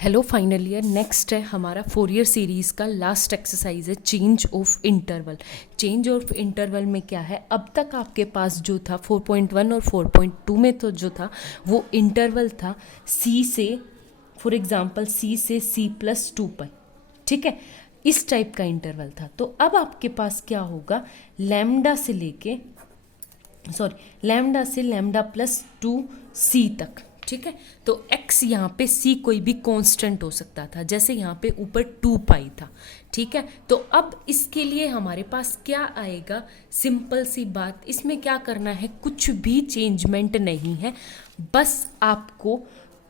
Hello final year next है हमारा Fourier series का लास्ट एक्सरसाइज है change of interval. Change of interval में क्या है, अब तक आपके पास जो था 4.1 और 4.2 में तो जो था वो इंटरवल था सी से, फॉर एग्जांपल सी से C+2π, ठीक है, इस टाइप का इंटरवल था। तो अब आपके पास क्या होगा, लैम्डा से λ+2c तक, ठीक है। तो x यहाँ पे c कोई भी कांस्टेंट हो सकता था, जैसे यहाँ पे ऊपर 2π था, ठीक है। तो अब इसके लिए हमारे पास क्या आएगा, सिंपल सी बात, इसमें क्या करना है, कुछ भी चेंजमेंट नहीं है, बस आपको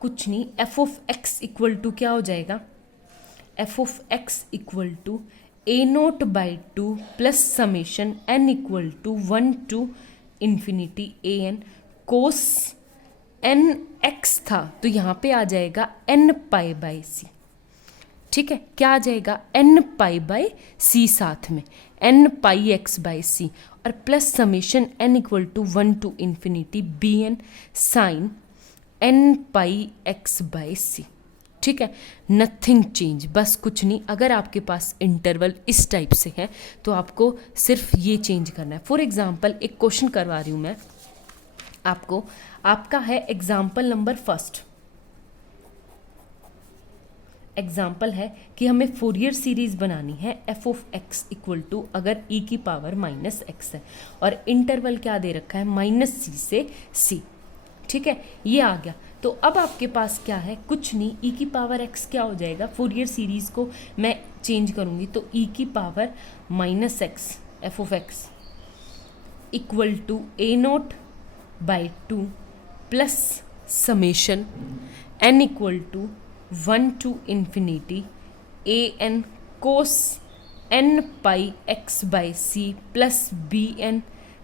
कुछ नहीं, f(x) इक्वल टू क्या हो जाएगा, f(x) equal to a0/2 plus summation n equal to 1 to infinity an cos nx था, तो यहाँ पे आ जाएगा nπ/c, ठीक है। क्या आ जाएगा, nπ/c, साथ में nπx/c और plus summation n equal to 1 to infinity bn sine nπx/c, ठीक है। नथिंग चेंज, बस कुछ नहीं। अगर आपके पास इंटरवल इस टाइप से है तो आपको सिर्फ ये चेंज करना है। फॉर एग्जांपल एक क्वेश्चन करवा रही हूँ मैं आपको, आपका है एग्जाम्पल नंबर फर्स्ट। एग्जाम्पल है कि हमें फोरियर सीरीज बनानी है f(x) इक्वल टू, अगर e⁻⁻x है और इंटरवल क्या दे रखा है, -c से c, ठीक है, ये आ गया। तो अब आपके पास क्या है, कुछ नहीं, e⁻x क्या हो जाएगा, फोरियर सीरीज को मैं चेंज करूंगी तो e⁻−x f(x) equal to a0/2 plus summation n equal to 1 to infinity an cos nπx/c plus bn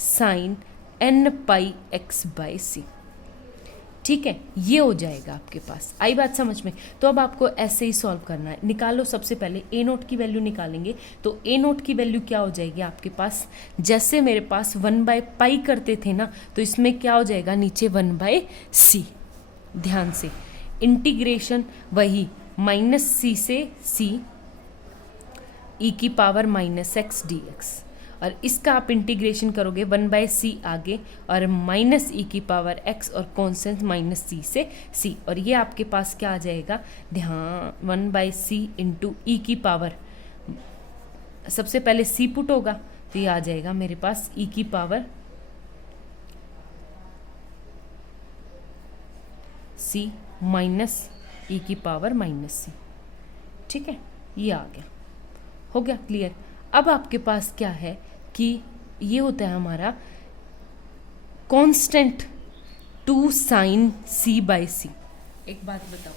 sine nπx/c, ठीक है। ये हो जाएगा आपके पास, आई बात समझ में। तो अब आपको ऐसे ही सॉल्व करना है। निकालो, सबसे पहले a0 की वैल्यू निकालेंगे, तो a0 की वैल्यू क्या हो जाएगी आपके पास, जैसे मेरे पास 1/π करते थे ना, तो इसमें क्या हो जाएगा, नीचे 1/c, ध्यान से इंटीग्रेशन वही -c से c e⁻−x dx, और इसका आप इंटीग्रेशन करोगे 1/c आगे और -e⁻x और कॉन्स्टेंट -c से c, और ये आपके पास क्या आ जाएगा, ध्यान 1/c इंटू e⁻, सबसे पहले c पुट होगा तो ये आ जाएगा मेरे पास e⁻c माइनस e⁻−c, ठीक है, ये आ गया, हो गया क्लियर। अब आपके पास क्या है कि ये होता है हमारा कांस्टेंट 2 sin c/c। एक बात बताओ,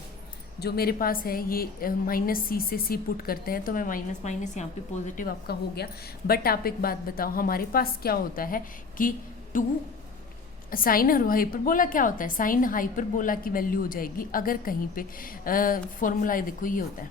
जो मेरे पास है ये -c से c पुट करते हैं तो मैं माइनस माइनस यहाँ पे पॉजिटिव आपका हो गया। बट आप एक बात बताओ, हमारे पास क्या होता है कि 2 साइन और हाइपरबोला क्या होता है, साइन हाइपरबोला की वैल्यू हो जाएगी, अगर कहीं पे फॉर्मूला देखो, ये होता है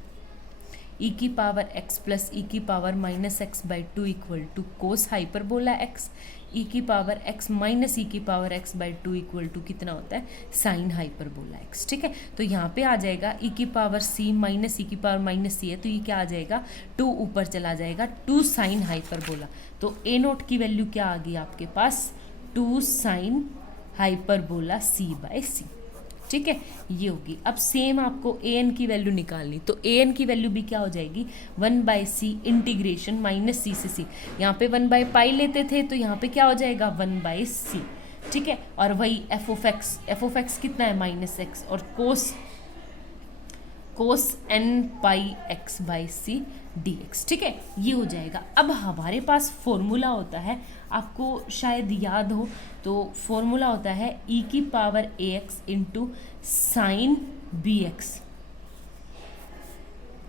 e⁻x plus e⁻−x/2 equal to cos hyperbola x, e⁻x minus e⁻x/2 equal to कितना होता है, साइन हाइपरबोला x, ठीक है। तो यहाँ पे आ जाएगा e⁻c माइनस e⁻−c है, तो ये क्या आ जाएगा, 2 ऊपर चला जाएगा, 2 साइन हाइपरबोला। तो a0 की वैल्यू क्या आ गई आपके पास, 2 साइन हाइपरबोला c/c, ठीक है, ये होगी। अब सेम आपको an की वैल्यू निकालनी, तो an की वैल्यू भी क्या हो जाएगी, 1/c इंटीग्रेशन -c से c, यहाँ पे 1/π लेते थे तो यहाँ पे क्या हो जाएगा 1/c, ठीक है। और वही f(x) कितना है, -x, और कोस nπx/c dx, ठीक है, ये हो जाएगा। अब हमारे पास फॉर्मूला होता है, आपको शायद याद हो, तो फॉर्मूला होता है e⁻ax into sine bx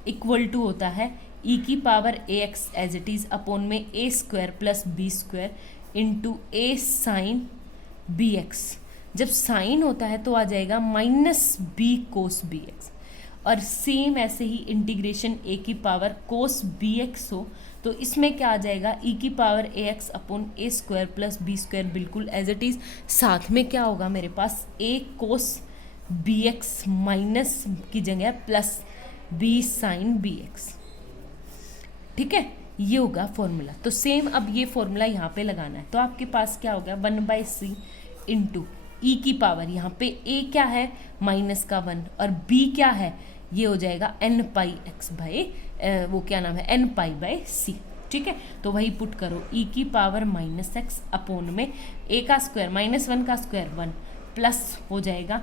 equal to होता है e⁻ax as it is upon में a² plus b² into a sine bx। जब साइन होता है तो आ जाएगा -b कोस bx, और सेम ऐसे ही इंटीग्रेशन a⁻ कोस bx हो तो इसमें क्या आ जाएगा, e⁻ax upon a² plus b² बिल्कुल एज इट इज, साथ में क्या होगा मेरे पास a cos b x minus की जगह plus b sine b x. ठीक है, ये होगा फॉर्मूला। तो सेम अब ये फॉर्मूला यहाँ पे लगाना है। तो आपके पास क्या हो गया 1/c इंटू ई की पावर, यहाँ पे ए क्या है माइनस का 1 और बी क्या है, ये हो जाएगा n पाई x बाई वो क्या नाम है n पाई बाई c। ठीक है, तो वही पुट करो e की पावर माइनस एक्स अपोन में a का स्क्वायर माइनस 1 का स्क्वायर 1 प्लस हो जाएगा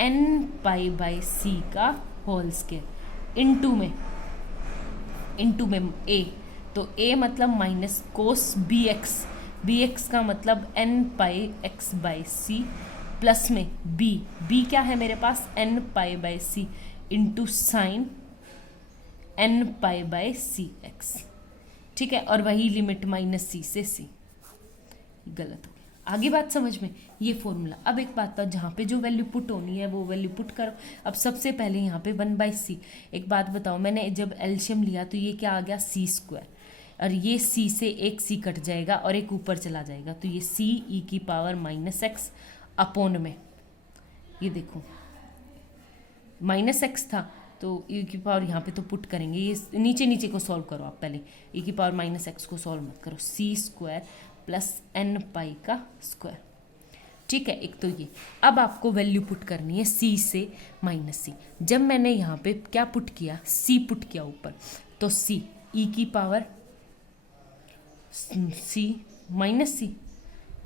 n पाई बाई c का होल स्क्वायर इंटू में a, तो a मतलब माइनस कोस बी एक्स का मतलब n pi x by c plus में b क्या है मेरे पास n pi by c into sine n pi by c x. ठीक है, और वही लिमिट माइनस c से c। गलत हो गया, आगे बात समझ में, ये फॉर्मूला। अब एक बात था, जहाँ पे जो वैल्यू पुट होनी है वो वैल्यू पुट करो। अब सबसे पहले यहाँ पे 1/c। एक बात बताओ, मैंने जब एलशियम लिया तो ये क्या आ गया c स्क्वायर, और ये c से एक c कट जाएगा और एक ऊपर चला जाएगा, तो ये c e की पावर माइनस एक्स अपोन में, ये देखो माइनस एक्स था तो e की पावर यहाँ पे तो पुट करेंगे, ये नीचे को सॉल्व करो आप पहले, e की पावर माइनस एक्स को सॉल्व मत करो, c स्क्वायर प्लस n पाई का स्क्वायर। ठीक है, एक तो ये। अब आपको वैल्यू पुट करनी है c से माइनस c। जब मैंने यहाँ पे क्या पुट किया, c पुट किया ऊपर, तो c e की पावर c माइनस c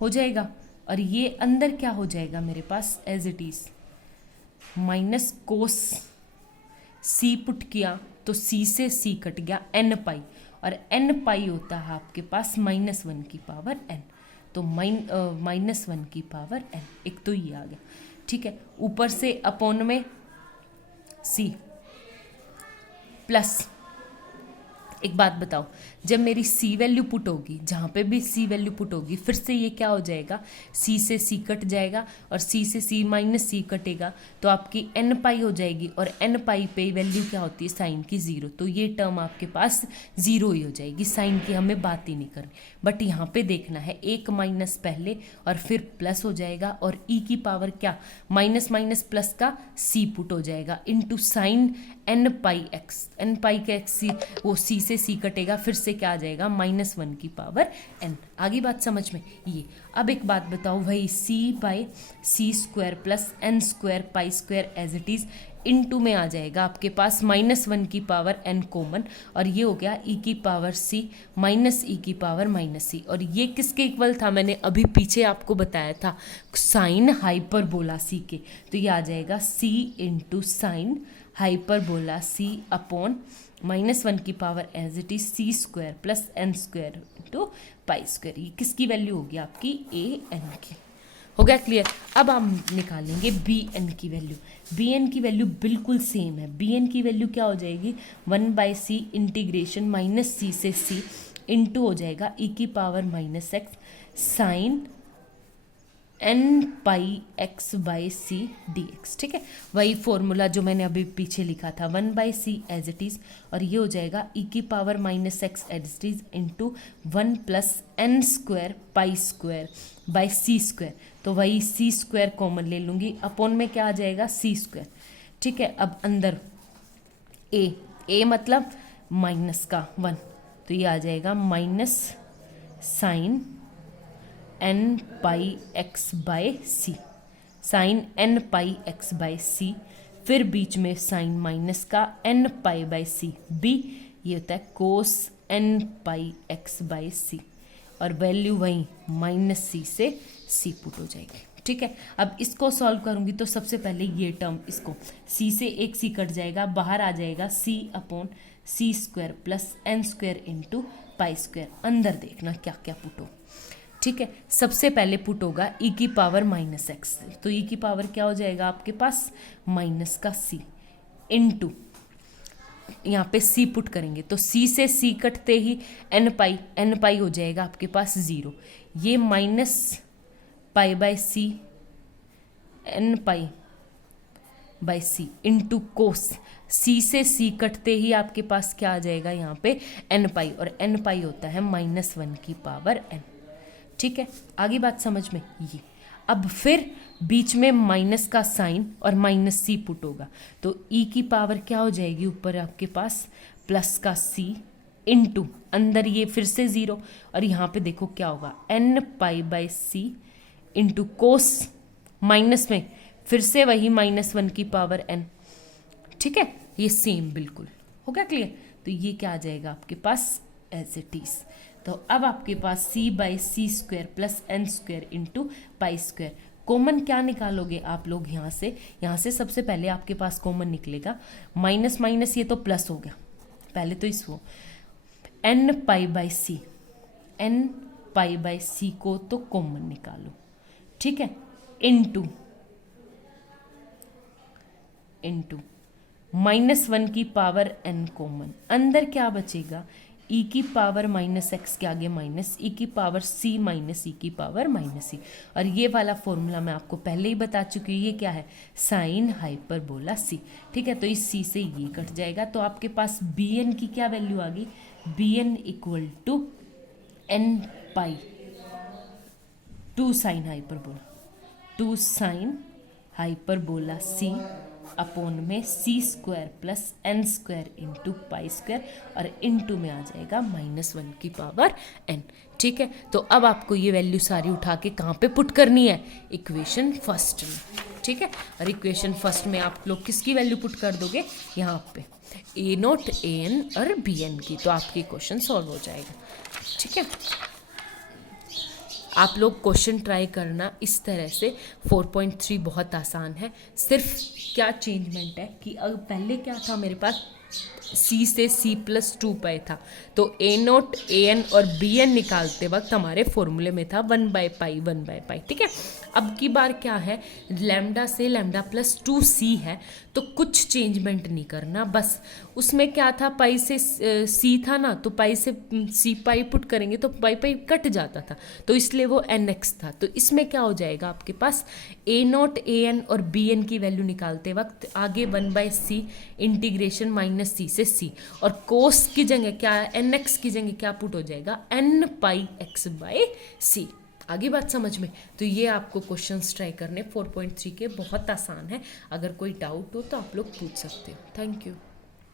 हो जाएगा, और ये अंदर क्या हो जाएगा मेरे पास as it is minus cos c put किया तो c से c कट गया n पाई, और n पाई होता है आपके पास -1 की पावर n, तो -1 की पावर n, एक तो ये आ गया। ठीक है, ऊपर से अपोन में c प्लस, एक बात बताओ, जब मेरी c वैल्यू पुट होगी, जहाँ पे भी c वैल्यू पुट होगी, फिर से ये क्या हो जाएगा, c से c कट जाएगा और c से c माइनस c कटेगा, तो आपकी n पाई हो जाएगी, और n पाई पे वैल्यू क्या होती है साइन की 0, तो ये टर्म आपके पास 0 ही हो जाएगी, साइन की हमें बात ही नहीं करनी। बट यहाँ पे देखना है, एक माइनस पहले और फिर प्लस हो जाएगा, और e की पावर क्या माइनस माइनस प्लस का c पुट हो जाएगा इंटू साइन n पाई का x, वो c से c कटेगा, फिर से क्या आ जाएगा -1 की पावर n। आगे बात समझ में ये। अब एक बात बताओ, वही c by c square plus n square pi square as it is into में आ जाएगा आपके पास -1 की पावर n कॉमन, और ये हो गया e की पावर c माइनस e की पावर माइनस c। और ये किसके इक्वल था, मैंने अभी पीछे आपको बताया था साइन हाइपरबोला c के, तो ये आ जाएगा c into sine hyperbola c upon -1 की power as it is c square plus n square into pi square. ये किसकी वैल्यू होगी आपकी a n की। हो गया क्लियर। अब हम निकालेंगे बी एन की वैल्यू। बी एन की वैल्यू बिल्कुल सेम है। बी एन की वैल्यू क्या हो जाएगी 1/c इंटीग्रेशन -c से c इंटू हो जाएगा e की power -x sine n pi x by c d x. ठीक है, वही फॉर्मूला जो मैंने अभी पीछे लिखा था 1/c एज इट इज़, और ये हो जाएगा e की power -x as it is into 1 plus n square pi square by c square. तो वही सी स्क्वायर कॉमन ले लूँगी, अपॉन में क्या आ जाएगा सी स्क्वायर। ठीक है, अब अंदर a मतलब माइनस का 1, तो ये आ जाएगा minus sine n pi x by c, sine n pi x by c, फिर बीच में साइन माइनस का n pi by c b, ये होता है cos n pi x by c, और वैल्यू वहीं -c से c पुट हो जाएगी। ठीक है, अब इसको सॉल्व करूंगी तो सबसे पहले ये टर्म, इसको c से एक c कट जाएगा, बाहर आ जाएगा c upon C square plus n square into pi square. अंदर देखना क्या क्या पुट हो। ठीक है, सबसे पहले पुट होगा e की पावर -x, तो e की पावर क्या हो जाएगा आपके पास माइनस का c इंटू यहाँ पे c पुट करेंगे, तो c से c कटते ही n पाई हो जाएगा आपके पास 0, ये minus pi by c n pi by c into cos, c से c कटते ही आपके पास क्या आ जाएगा यहाँ पे n पाई, और n पाई होता है -1 की पावर n। ठीक है, आगे बात समझ में ये। अब फिर बीच में माइनस का साइन और माइनस सी पुट होगा, तो ई की पावर क्या हो जाएगी, ऊपर आपके पास प्लस का सी इनटू अंदर ये फिर से ज़ीरो, और यहाँ पे देखो क्या होगा n pi by c into cos minus में फिर से वही -1 की पावर n। ठीक है, ये सेम बिल्कुल हो गया क्लियर। तो ये क्या आ जाएगा आपके पास एज इट इज। तो अब आपके पास c by c square plus N square into pi square. Common क्या निकालोगे आप लोग यहाँ से सबसे पहले आपके पास कॉमन निकलेगा माइनस माइनस, ये तो प्लस हो गया, पहले तो इसको एन पाई बाई सी को तो कॉमन निकालो, ठीक है, इनटू -1 की पावर n कॉमन, अंदर क्या बचेगा e की पावर -x के आगे माइनस e की पावर c माइनस e की पावर -c। और ये वाला फॉर्मूला मैं आपको पहले ही बता चुकी हूँ, ये क्या है साइन हाइपरबोला c। ठीक है, तो इस c से ये कट जाएगा, तो आपके पास bn की क्या वैल्यू आ गई, bn equal to n pi 2 sine hyperbola c upon में C square plus N square into pi square, और इंटू में आ जाएगा -1 की पावर n। ठीक है, तो अब आपको ये वैल्यू सारी उठा के कहाँ पे पुट करनी है, इक्वेशन फर्स्ट में। ठीक है, और इक्वेशन फर्स्ट में आप लोग किसकी वैल्यू पुट कर दोगे, यहाँ पे a0 an और bn की, तो आपकी क्वेश्चन सॉल्व हो जाएगा। ठीक है, आप लोग क्वेश्चन ट्राई करना इस तरह से। 4.3 बहुत आसान है, सिर्फ क्या चेंजमेंट है कि अब पहले क्या था मेरे पास c से c+2 पाई था, तो a0 an और bn निकालते वक्त हमारे फॉर्मूले में था 1/पाई। ठीक है, अब की बार क्या है लैम्डा से λ+2c है, तो कुछ चेंजमेंट नहीं करना, बस उसमें क्या था पाई से c था ना, तो पाई से c पाई पुट करेंगे तो पाई कट जाता था, तो इसलिए वो nx था। तो इसमें क्या हो जाएगा आपके पास a0 an और bn की वैल्यू निकालते वक्त आगे 1/c इंटीग्रेशन -c से c, और कोस की जगह क्या nx की जगह क्या पुट हो जाएगा n पाई x/c। आगे बात समझ में। तो ये आपको क्वेश्चंस ट्राई करने 4.3 के बहुत आसान है, अगर कोई डाउट हो तो आप लोग पूछ सकते हो। Thank you.